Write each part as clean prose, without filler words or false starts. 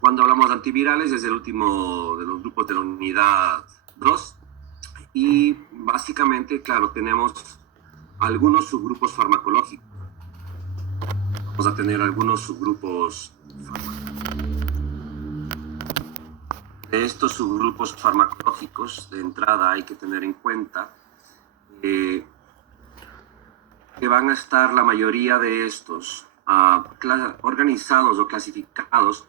Cuando hablamos de antivirales es el último de los grupos de la unidad 2 y básicamente, claro, tenemos algunos subgrupos farmacológicos. Vamos a tener algunos subgrupos de estos subgrupos farmacológicos. De entrada hay que tener en cuenta que van a estar la mayoría de estos organizados o clasificados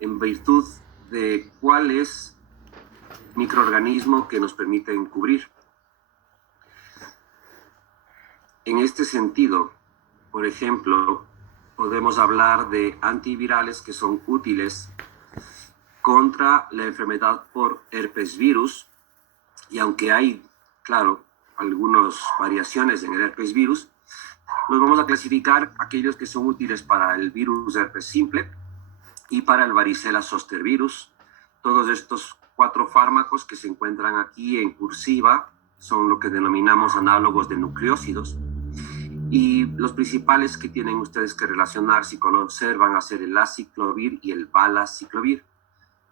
en virtud de cuál es el microorganismo que nos permiten cubrir. En este sentido, por ejemplo, podemos hablar de antivirales que son útiles contra la enfermedad por herpes virus, y aunque hay, claro, algunas variaciones en el herpes virus, los vamos a clasificar aquellos que son útiles para el virus herpes simple y para el varicela zoster virus. Todos estos 4 fármacos que se encuentran aquí en cursiva son lo que denominamos análogos de nucleócidos. Y los principales que tienen ustedes que relacionarse y conocer van a ser el aciclovir y el valaciclovir.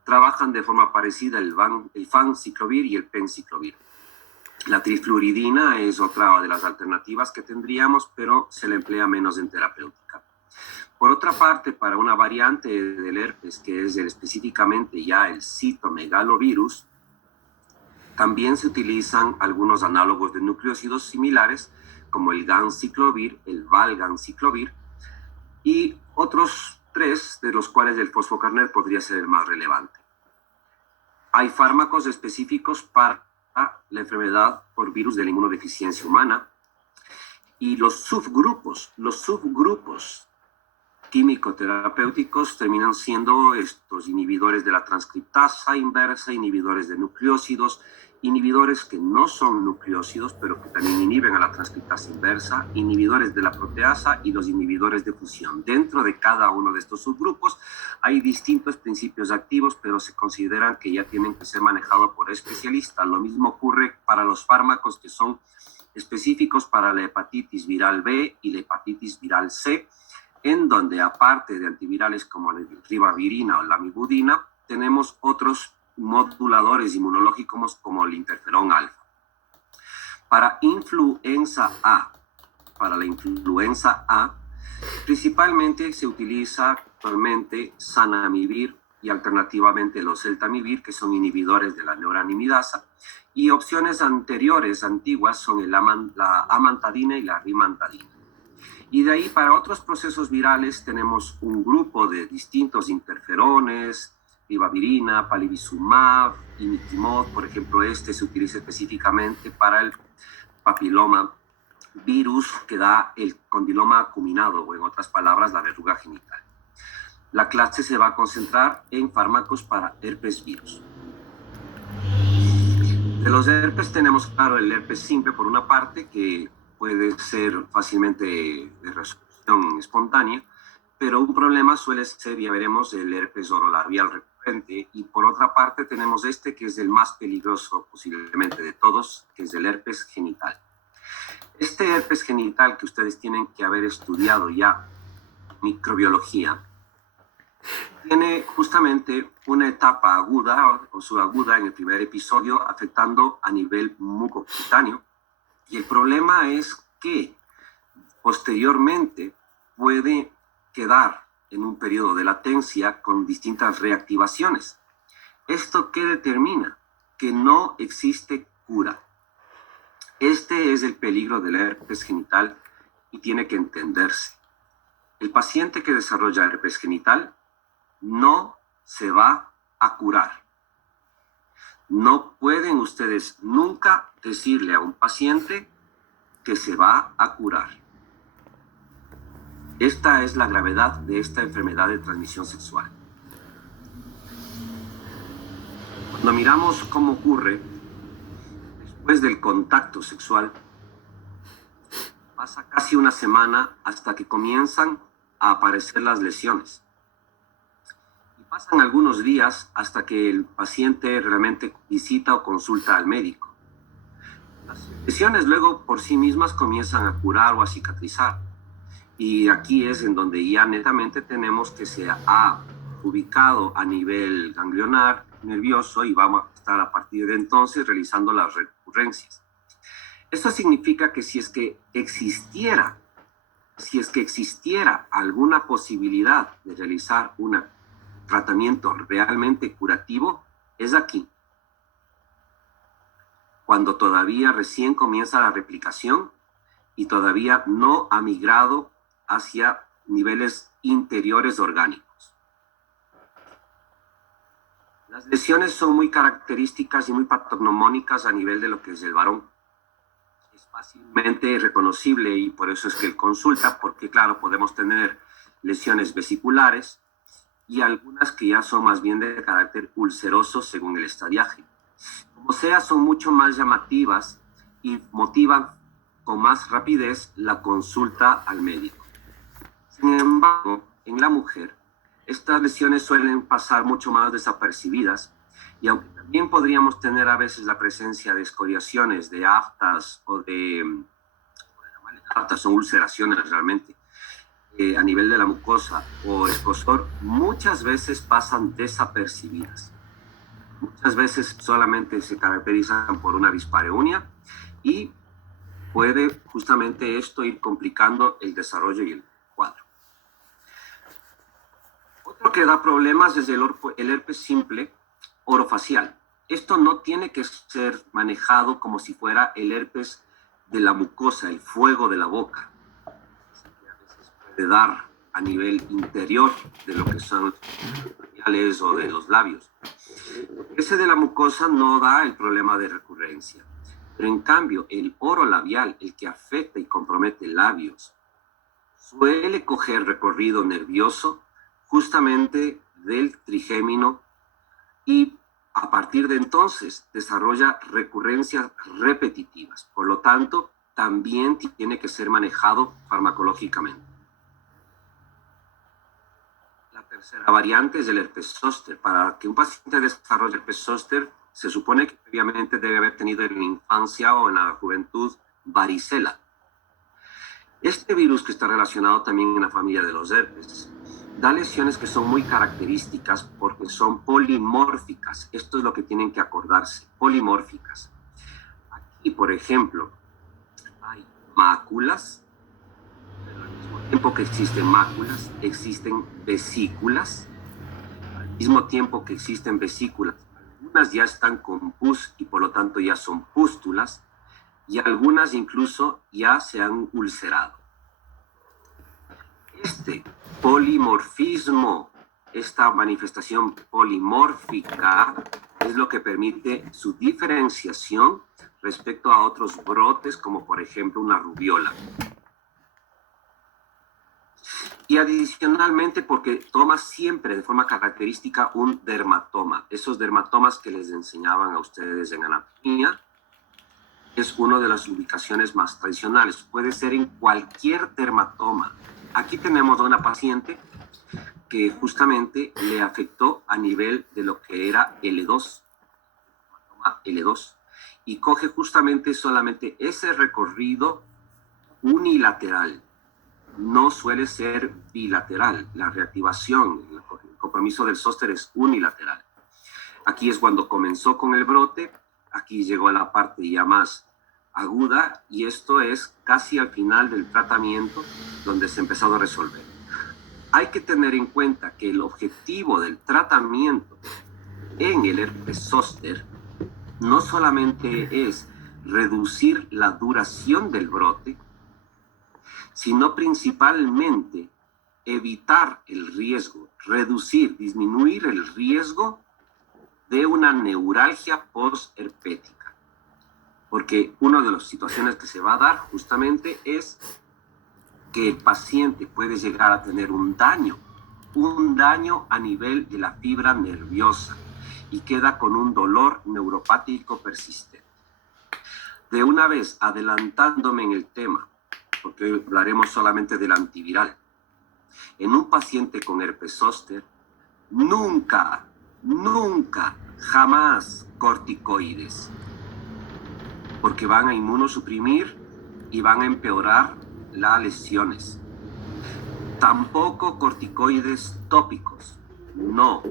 Trabajan de forma parecida el fanciclovir y el penciclovir. La trifluoridina es otra de las alternativas que tendríamos, pero se la emplea menos en terapéutica. Por otra parte, para una variante del herpes, que es específicamente ya el citomegalovirus, también se utilizan algunos análogos de nucleócidos similares, como el ganciclovir, el valganciclovir, y otros 3, de los cuales el fosfocarnet podría ser el más relevante. Hay fármacos específicos para la enfermedad por virus de la inmunodeficiencia humana, y los subgrupos químico-terapéuticos terminan siendo estos inhibidores de la transcriptasa inversa, inhibidores de nucleócidos, inhibidores que no son nucleócidos, pero que también inhiben a la transcriptasa inversa, inhibidores de la proteasa y los inhibidores de fusión. Dentro de cada uno de estos subgrupos hay distintos principios activos, pero se consideran que ya tienen que ser manejados por especialistas. Lo mismo ocurre para los fármacos que son específicos para la hepatitis viral B y la hepatitis viral C, en donde aparte de antivirales como la ribavirina o la amibudina, tenemos otros moduladores inmunológicos como el interferón alfa. Para la influenza A, principalmente se utiliza actualmente zanamivir y alternativamente los oseltamivir, que son inhibidores de la neuroanimidasa, y opciones antiguas son la amantadina y la rimantadina. Y de ahí para otros procesos virales tenemos un grupo de distintos interferones, ribavirina, palivizumab, imiquimod. Por ejemplo, se utiliza específicamente para el papiloma virus que da el condiloma acuminado, o en otras palabras, la verruga genital. La clase se va a concentrar en fármacos para herpes virus. De los herpes tenemos, claro, el herpes simple por una parte, que puede ser fácilmente de resolución espontánea, pero un problema suele ser, ya veremos, el herpes orolabial recurrente, y por otra parte tenemos que es el más peligroso posiblemente de todos, que es el herpes genital. Este herpes genital, que ustedes tienen que haber estudiado ya microbiología, tiene justamente una etapa aguda o subaguda en el primer episodio, afectando a nivel mucocutáneo. Y el problema es que posteriormente puede quedar en un periodo de latencia con distintas reactivaciones. ¿Esto qué determina? Que no existe cura. Este es el peligro del herpes genital y tiene que entenderse. El paciente que desarrolla herpes genital no se va a curar. No pueden ustedes nunca decirle a un paciente que se va a curar. Esta es la gravedad de esta enfermedad de transmisión sexual. Cuando miramos cómo ocurre después del contacto sexual, pasa casi una semana hasta que comienzan a aparecer las lesiones. Pasan algunos días hasta que el paciente realmente visita o consulta al médico. Las lesiones luego por sí mismas comienzan a curar o a cicatrizar. Y aquí es en donde ya netamente tenemos que se ha ubicado a nivel ganglionar nervioso y vamos a estar a partir de entonces realizando las recurrencias. Esto significa que si es que existiera alguna posibilidad de realizar un tratamiento realmente curativo, es aquí. Cuando todavía recién comienza la replicación y todavía no ha migrado hacia niveles interiores orgánicos. Las lesiones son muy características y muy patognomónicas a nivel de lo que es el varón. Es fácilmente reconocible y por eso es que él consulta, porque claro, podemos tener lesiones vesiculares y algunas que ya son más bien de carácter ulceroso según el estadiaje. Como sea, son mucho más llamativas y motivan con más rapidez la consulta al médico. Sin embargo, en la mujer, estas lesiones suelen pasar mucho más desapercibidas y aunque también podríamos tener a veces la presencia de escoriaciones, de aftas o de aftas son ulceraciones realmente a nivel de la mucosa o escozor, muchas veces pasan desapercibidas. Muchas veces solamente se caracterizan por una dispareunia y puede justamente esto ir complicando el desarrollo y el cuadro. Otro que da problemas es el herpes simple orofacial. Esto no tiene que ser manejado como si fuera el herpes de la mucosa, el fuego de la boca. Que a veces puede dar a nivel interior de lo que son los labiales o de los labios. Ese de la mucosa no da el problema de recurrencia. Pero en cambio, el orolabial, el que afecta y compromete labios, suele coger recorrido nervioso justamente del trigémino y a partir de entonces desarrolla recurrencias repetitivas. Por lo tanto, también tiene que ser manejado farmacológicamente. La tercera variante es el herpes zóster. Para que un paciente desarrolle herpes zóster, se supone que previamente debe haber tenido en la infancia o en la juventud varicela. Este virus, que está relacionado también en la familia de los herpes, da lesiones que son muy características porque son polimórficas. Esto es lo que tienen que acordarse, polimórficas. Aquí, por ejemplo, hay máculas, pero al mismo tiempo que existen máculas, existen vesículas. Al mismo tiempo que existen vesículas, algunas ya están con pus y por lo tanto ya son pústulas, y algunas incluso ya se han ulcerado. Este polimorfismo, esta manifestación polimórfica, es lo que permite su diferenciación respecto a otros brotes, como por ejemplo una rubiola. Y adicionalmente porque toma siempre de forma característica un dermatoma. Esos dermatomas que les enseñaban a ustedes en anatomía, es una de las ubicaciones más tradicionales. Puede ser en cualquier dermatoma. Aquí tenemos a una paciente que justamente le afectó a nivel de lo que era L2, L2, y coge justamente solamente ese recorrido unilateral. No suele ser bilateral. La reactivación, el compromiso del zóster es unilateral. Aquí es cuando comenzó con el brote, aquí llegó a la parte ya más aguda y esto es casi al final del tratamiento donde se ha empezado a resolver. Hay que tener en cuenta que el objetivo del tratamiento en el herpes zóster no solamente es reducir la duración del brote, sino principalmente evitar el riesgo, disminuir el riesgo de una neuralgia postherpética. Porque una de las situaciones que se va a dar justamente es que el paciente puede llegar a tener un daño a nivel de la fibra nerviosa y queda con un dolor neuropático persistente. De una vez, adelantándome en el tema, porque hablaremos solamente del antiviral, en un paciente con herpes zóster, nunca, jamás corticoides, porque van a inmunosuprimir y van a empeorar las lesiones. Tampoco corticoides tópicos, No.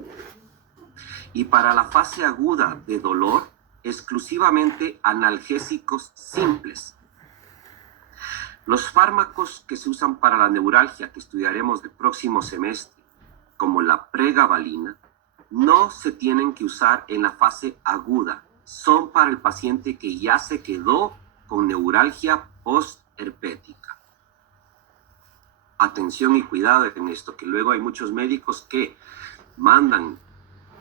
Y para la fase aguda de dolor, exclusivamente analgésicos simples. Los fármacos que se usan para la neuralgia, que estudiaremos el próximo semestre, como la pregabalina, no se tienen que usar en la fase aguda. Son para el paciente que ya se quedó con neuralgia postherpética. Atención y cuidado en esto, que luego hay muchos médicos que mandan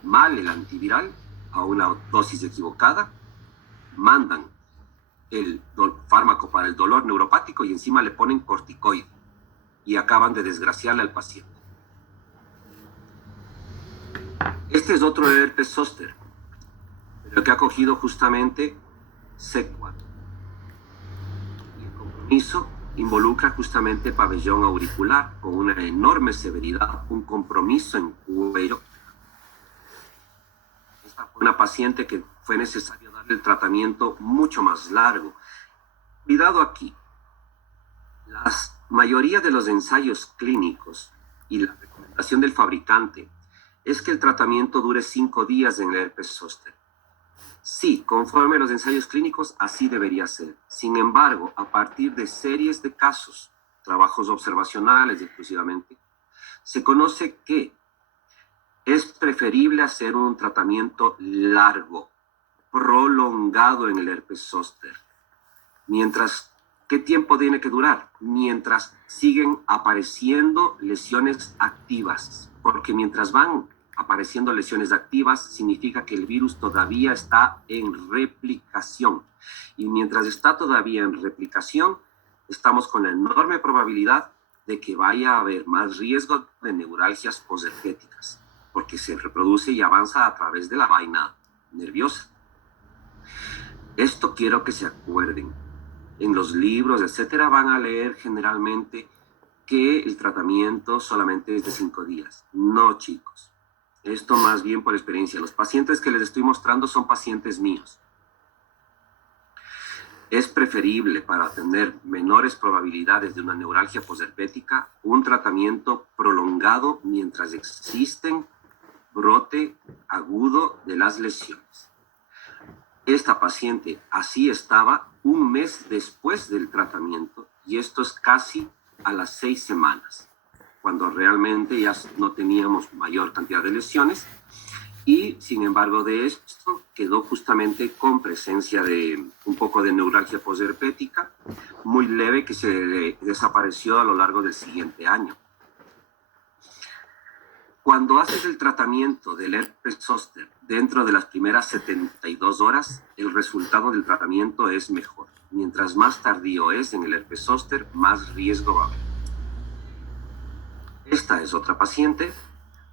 mal el antiviral a una dosis equivocada, mandan el fármaco para el dolor neuropático y encima le ponen corticoide y acaban de desgraciarle al paciente. Este es otro herpes zóster, pero que ha cogido justamente C4. El compromiso involucra justamente pabellón auricular con una enorme severidad, un compromiso en cuello. Esta fue una paciente que fue necesario darle el tratamiento mucho más largo. Cuidado aquí, la mayoría de los ensayos clínicos y la recomendación del fabricante es que el tratamiento dure 5 días en el herpes zóster. Sí, conforme a los ensayos clínicos, así debería ser. Sin embargo, a partir de series de casos, trabajos observacionales exclusivamente, se conoce que es preferible hacer un tratamiento largo, prolongado en el herpes zóster. Mientras, ¿qué tiempo tiene que durar? Mientras siguen apareciendo lesiones activas, porque mientras van apareciendo lesiones activas, significa que el virus todavía está en replicación. Y mientras está todavía en replicación, estamos con la enorme probabilidad de que vaya a haber más riesgo de neuralgias posherpéticas, porque se reproduce y avanza a través de la vaina nerviosa. Esto quiero que se acuerden. En los libros, etcétera, van a leer generalmente que el tratamiento solamente es de 5 días. No, chicos. Esto más bien por experiencia. Los pacientes que les estoy mostrando son pacientes míos. Es preferible, para tener menores probabilidades de una neuralgia posherpética, un tratamiento prolongado mientras existen brote agudo de las lesiones. Esta paciente así estaba un mes después del tratamiento, y esto es casi a las 6 semanas, cuando realmente ya no teníamos mayor cantidad de lesiones, y sin embargo de esto quedó justamente con presencia de un poco de neuralgia posherpética, muy leve, que se desapareció a lo largo del siguiente año. Cuando haces el tratamiento del herpes zóster dentro de las primeras 72 horas, el resultado del tratamiento es mejor. Mientras más tardío es en el herpes zóster, más riesgo va a haber. Esta es otra paciente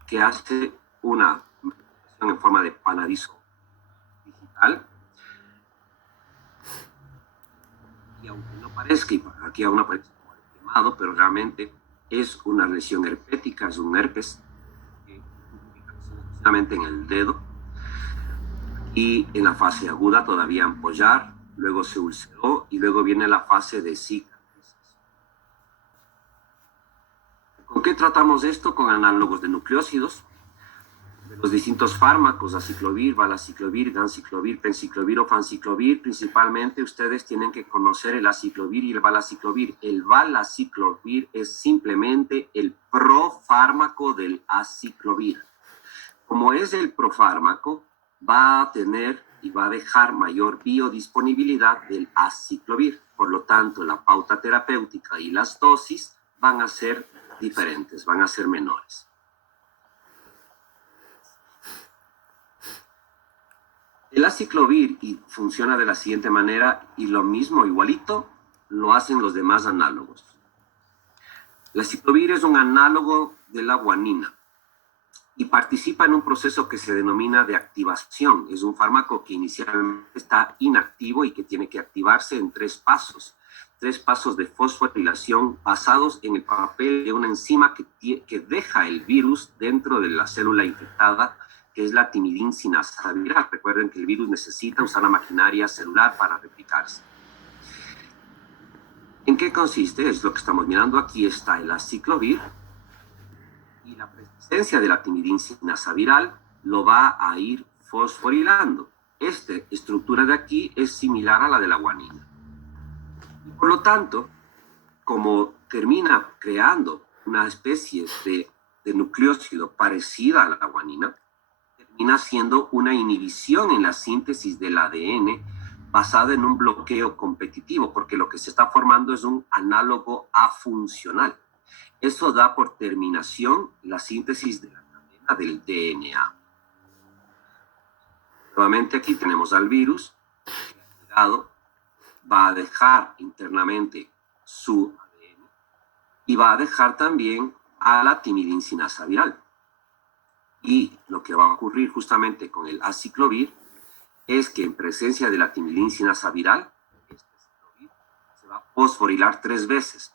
que hace una manifestación en forma de panadizo digital. Y aunque no parezca, y aquí aún no parece como quemado, pero realmente es una lesión herpética, es un herpes en el dedo, y en la fase aguda todavía ampollar, luego se ulceró y luego viene la fase de cicatrización. ¿Con qué tratamos esto? Con análogos de nucleósidos, de los distintos fármacos, aciclovir, valaciclovir, ganciclovir, penciclovir o fanciclovir. Principalmente ustedes tienen que conocer el aciclovir y el valaciclovir. El valaciclovir es simplemente el profármaco del aciclovir. Como es el profármaco, va a tener y va a dejar mayor biodisponibilidad del aciclovir. Por lo tanto, la pauta terapéutica y las dosis van a ser diferentes, van a ser menores. El aciclovir funciona de la siguiente manera, y lo mismo, igualito, lo hacen los demás análogos. El aciclovir es un análogo de la guanina y participa en un proceso que se denomina de activación. Es un fármaco que inicialmente está inactivo y que tiene que activarse en 3 pasos. 3 pasos de fosforilación basados en el papel de una enzima que deja el virus dentro de la célula infectada, que es la timidincinasa viral. Recuerden que el virus necesita usar la maquinaria celular para replicarse. ¿En qué consiste? Es lo que estamos mirando. Aquí está el aciclovir y la presencia presencia de la timidincinasa viral lo va a ir fosforilando. Esta estructura de aquí es similar a la de la guanina. Y por lo tanto, como termina creando una especie de nucleócido parecida a la guanina, termina siendo una inhibición en la síntesis del ADN basada en un bloqueo competitivo, porque lo que se está formando es un análogo afuncional. Eso da por terminación la síntesis de la cadena del DNA. Nuevamente aquí tenemos al virus, que va a dejar internamente su ADN y va a dejar también a la timidincinasa viral. Y lo que va a ocurrir justamente con el aciclovir es que en presencia de la timidincinasa viral, este aciclovir se va a fosforilar 3 veces,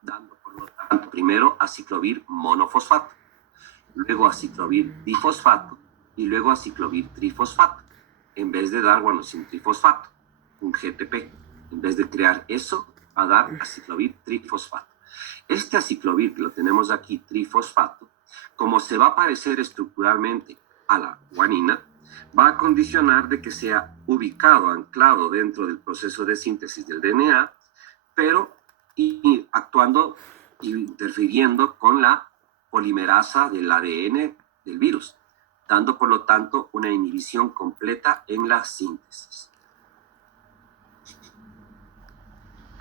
dando por lo tanto primero aciclovir monofosfato, luego aciclovir difosfato y luego aciclovir trifosfato, en vez de dar guanosina trifosfato, un GTP. En vez de crear eso, va a dar aciclovir trifosfato. Este aciclovir que lo tenemos aquí, trifosfato, como se va a parecer estructuralmente a la guanina, va a condicionar de que sea ubicado, anclado dentro del proceso de síntesis del DNA, pero actuando e interfiriendo con la polimerasa del ADN del virus, dando por lo tanto una inhibición completa en la síntesis.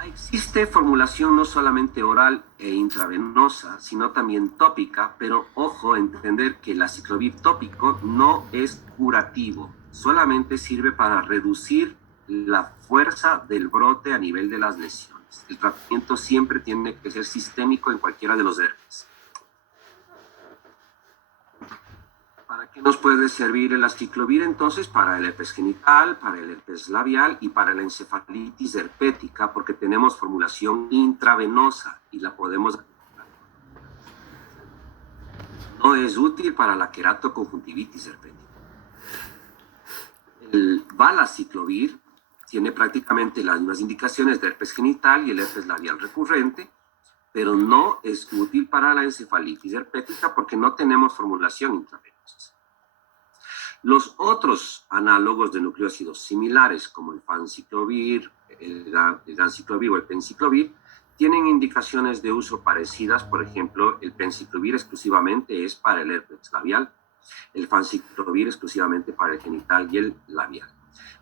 Existe formulación no solamente oral e intravenosa, sino también tópica, pero ojo, entender que el aciclovir tópico no es curativo, solamente sirve para reducir la fuerza del brote a nivel de las lesiones. El tratamiento siempre tiene que ser sistémico en cualquiera de los herpes. ¿Para qué nos puede servir el aciclovir entonces? Para el herpes genital, para el herpes labial y para la encefalitis herpética, porque tenemos formulación intravenosa y la podemos... No es útil para la queratoconjuntivitis herpética. El valaciclovir tiene prácticamente las mismas indicaciones de herpes genital y el herpes labial recurrente, pero no es útil para la encefalitis herpética porque no tenemos formulación intravenosa. Los otros análogos de nucleócidos similares, como el fanciclovir, el ganciclovir o el penciclovir, tienen indicaciones de uso parecidas. Por ejemplo, el penciclovir exclusivamente es para el herpes labial, el fanciclovir exclusivamente para el genital y el labial.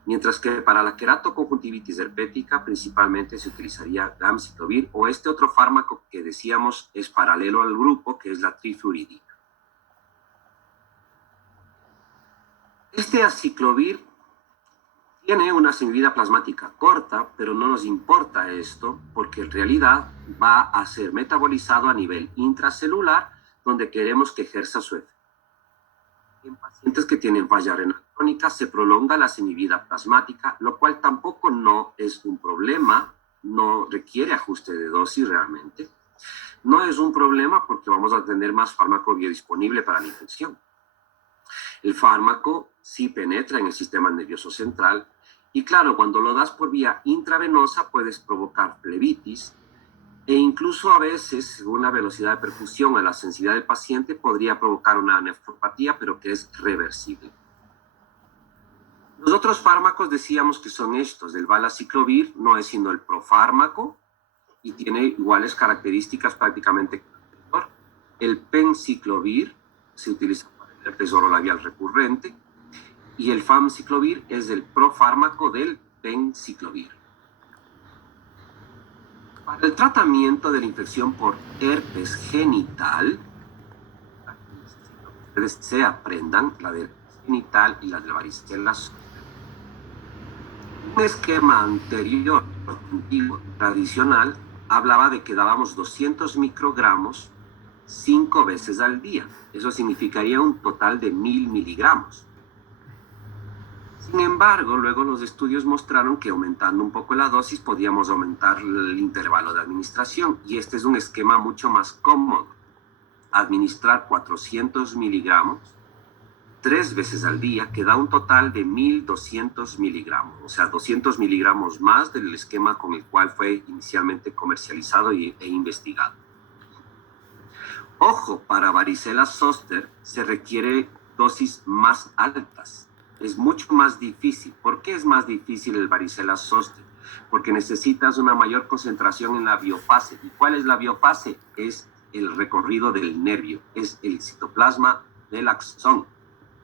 Mientras que para la queratoconjuntivitis herpética principalmente se utilizaría gamciclovir o este otro fármaco que decíamos es paralelo al grupo, que es la trifluridina. Este aciclovir tiene una semivida plasmática corta, pero no nos importa esto porque en realidad va a ser metabolizado a nivel intracelular, donde queremos que ejerza su efecto. En pacientes que tienen falla renal crónica se prolonga la semivida plasmática, lo cual tampoco no es un problema, no requiere ajuste de dosis realmente. No es un problema porque vamos a tener más fármaco biodisponible para la infección. El fármaco sí penetra en el sistema nervioso central y claro, cuando lo das por vía intravenosa puedes provocar flebitis e incluso a veces, según la velocidad de perfusión o la sensibilidad del paciente, podría provocar una nefropatía, pero que es reversible. Los otros fármacos decíamos que son estos. El valaciclovir no es sino el profármaco y tiene iguales características prácticamente que el anterior. El penciclovir se utiliza para el herpes orolabial recurrente y el famciclovir es el profármaco del penciclovir. Para el tratamiento de la infección por herpes genital, ustedes se aprendan la del herpes genital y la de la varicela zoster. Un esquema anterior, antiguo, tradicional, hablaba de que dábamos 200 microgramos 5 veces al día. Eso significaría un total de 1000 miligramos. Sin embargo, luego los estudios mostraron que aumentando un poco la dosis podíamos aumentar el intervalo de administración y este es un esquema mucho más cómodo. Administrar 400 miligramos 3 veces al día, que da un total de 1200 miligramos, o sea, 200 miligramos más del esquema con el cual fue inicialmente comercializado e investigado. Ojo, para varicela zoster se requiere dosis más altas. Es mucho más difícil. ¿Por qué es más difícil el varicela zoster? Porque necesitas una mayor concentración en la biofase. ¿Y cuál es la biofase? Es el recorrido del nervio, es el citoplasma del axón.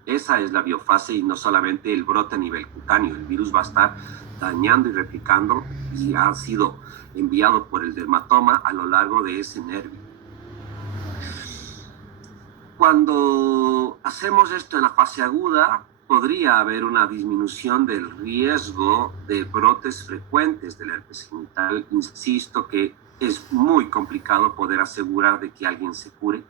Esa es la biofase y no solamente el brote a nivel cutáneo. El virus va a estar dañando y replicando y ha sido enviado por el dermatoma a lo largo de ese nervio. Cuando hacemos esto en la fase aguda, podría haber una disminución del riesgo de brotes frecuentes del herpes genital. Insisto que es muy complicado poder asegurar de que alguien se cure.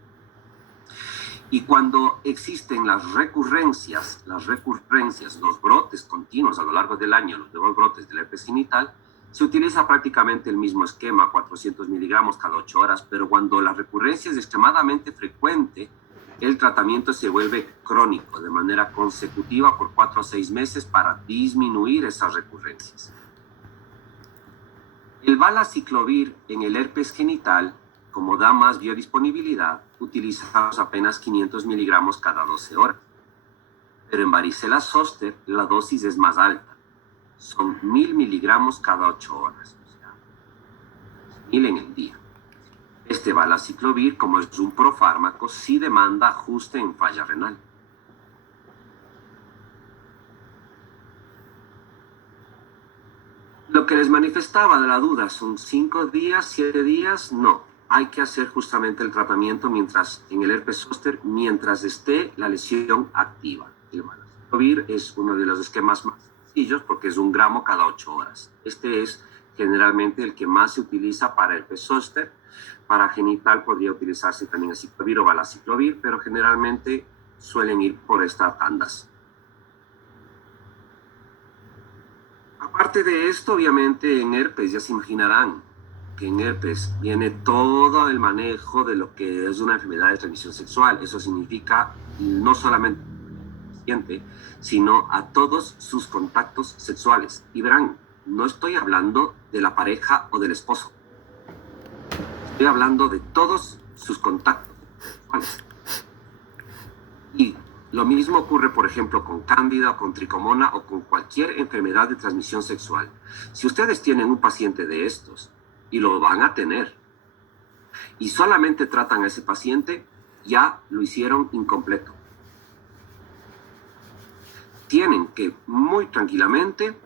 Y cuando existen las recurrencias, los brotes continuos a lo largo del año, los nuevos brotes del herpes genital, se utiliza prácticamente el mismo esquema, 400 miligramos cada 8 horas, pero cuando la recurrencia es extremadamente frecuente, el tratamiento se vuelve crónico de manera consecutiva por 4 a 6 meses para disminuir esas recurrencias. El valaciclovir en el herpes genital, como da más biodisponibilidad, utilizamos apenas 500 miligramos cada 12 horas. Pero en varicela zoster la dosis es más alta. Son 1000 miligramos cada 8 horas. O sea, 1000 en el día. Este valaciclovir, como es un profármaco, sí demanda ajuste en falla renal. Lo que les manifestaba de la duda, ¿son 5 días, 7 días? No. Hay que hacer justamente el tratamiento en el herpes zóster mientras esté la lesión activa. El valaciclovir es uno de los esquemas más sencillos porque es 1 gramo cada 8 horas. Este es generalmente el que más se utiliza para herpes zóster. Para genital podría utilizarse también aciclovir o valaciclovir, pero generalmente suelen ir por estas tandas. Aparte de esto, obviamente en herpes ya se imaginarán que en herpes viene todo el manejo de lo que es una enfermedad de transmisión sexual. Eso significa no solamente al paciente, sino a todos sus contactos sexuales. Y verán, no estoy hablando de la pareja o del esposo. Estoy hablando de todos sus contactos sexuales. Y lo mismo ocurre, por ejemplo, con cándida o con tricomona o con cualquier enfermedad de transmisión sexual. Si ustedes tienen un paciente de estos, y lo van a tener, y solamente tratan a ese paciente, ya lo hicieron incompleto. Tienen que muy tranquilamente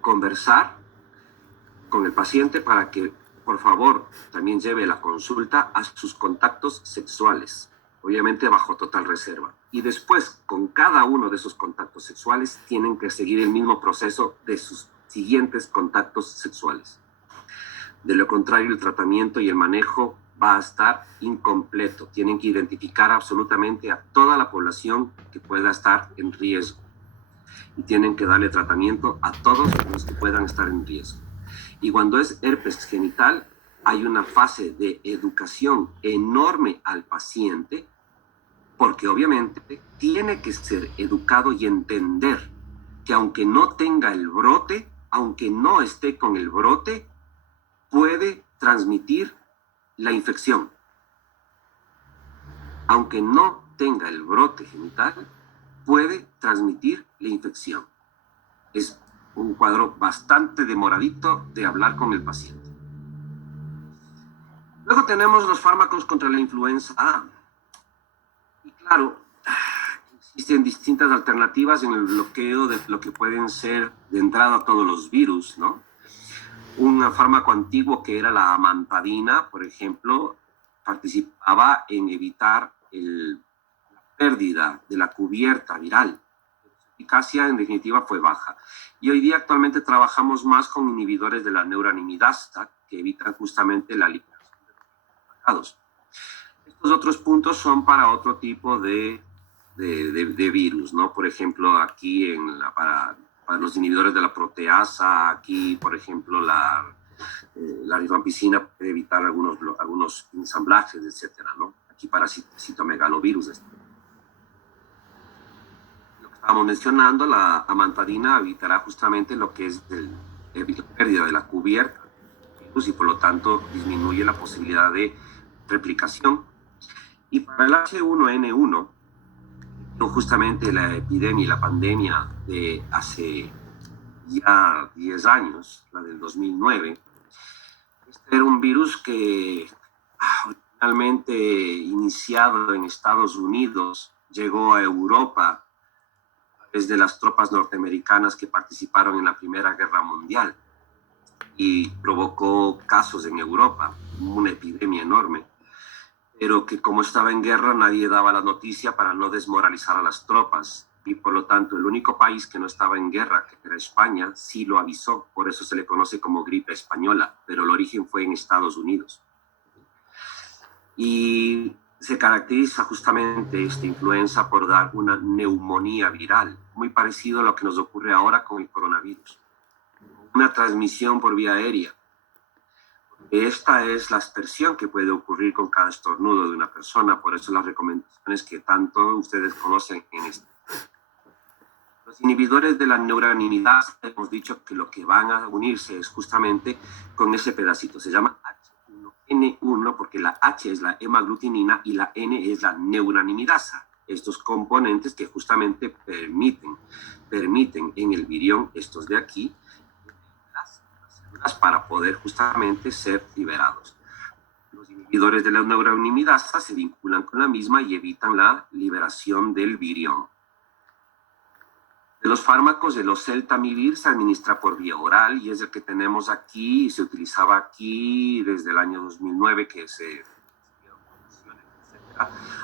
conversar con el paciente para que, por favor, también lleve la consulta a sus contactos sexuales, obviamente bajo total reserva. Y después, con cada uno de esos contactos sexuales, tienen que seguir el mismo proceso de sus siguientes contactos sexuales. De lo contrario, el tratamiento y el manejo va a estar incompleto. Tienen que identificar absolutamente a toda la población que pueda estar en riesgo. Y tienen que darle tratamiento a todos los que puedan estar en riesgo. Y cuando es herpes genital, hay una fase de educación enorme al paciente, porque obviamente tiene que ser educado y entender que aunque no tenga el brote, aunque no esté con el brote, puede transmitir la infección. Aunque no tenga el brote genital, puede transmitir la infección. Es un cuadro bastante demoradito de hablar con el paciente. Luego tenemos los fármacos contra la influenza A. Y claro, existen distintas alternativas en el bloqueo de lo que pueden ser de entrada todos los virus, ¿no? Un fármaco antiguo que era la amantadina, por ejemplo, participaba en evitar la pérdida de la cubierta viral. Su eficacia, en definitiva, fue baja. Y hoy día actualmente trabajamos más con inhibidores de la neuranimidasa, que evitan justamente la liberación de los marcados. Estos otros puntos son para otro tipo de virus, ¿no? Por ejemplo, aquí para los inhibidores de la proteasa, aquí, por ejemplo, la rifampicina puede evitar algunos ensamblajes, etcétera, ¿no? Aquí para citomegalovirus. Lo que estábamos mencionando, la amantadina evitará justamente lo que es la pérdida de la cubierta y por lo tanto disminuye la posibilidad de replicación. Y para el H1N1, justamente la epidemia y la pandemia de hace ya 10 años, la del 2009, este era un virus que originalmente iniciado en Estados Unidos, llegó a Europa desde las tropas norteamericanas que participaron en la Primera Guerra Mundial y provocó casos en Europa, una epidemia enorme, pero que como estaba en guerra nadie daba la noticia para no desmoralizar a las tropas y por lo tanto el único país que no estaba en guerra, que era España, sí lo avisó, por eso se le conoce como gripe española, pero el origen fue en Estados Unidos. Y se caracteriza justamente esta influenza por dar una neumonía viral, muy parecido a lo que nos ocurre ahora con el coronavirus. Una transmisión por vía aérea. Esta es la aspersión que puede ocurrir con cada estornudo de una persona, por eso las recomendaciones que tanto ustedes conocen en esto. Los inhibidores de la neuraminidasa, hemos dicho que lo que van a unirse es justamente con ese pedacito, se llama H1N1 porque la H es la hemaglutinina y la N es la neuraminidasa. Estos componentes que justamente permiten en el virión, estos de aquí, las células para poder justamente ser liberados. Los inhibidores de la neuraminidasa se vinculan con la misma y evitan la liberación del virión. De los fármacos, el oseltamivir se administra por vía oral y es el que tenemos aquí y se utilizaba aquí desde el año 2009 que se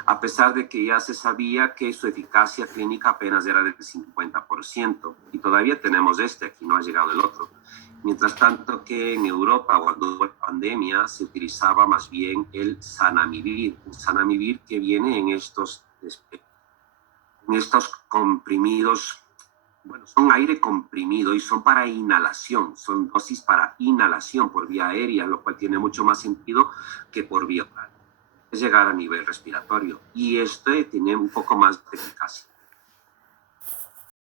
a pesar de que ya se sabía que su eficacia clínica apenas era del 50% y todavía tenemos aquí no ha llegado el otro. Mientras tanto que en Europa, cuando hubo pandemia, se utilizaba más bien el zanamivir, un zanamivir que viene en estos comprimidos. Bueno, son aire comprimido y son para inhalación, son dosis para inhalación por vía aérea, lo cual tiene mucho más sentido que por vía oral. Es llegar a nivel respiratorio y tiene un poco más de eficacia.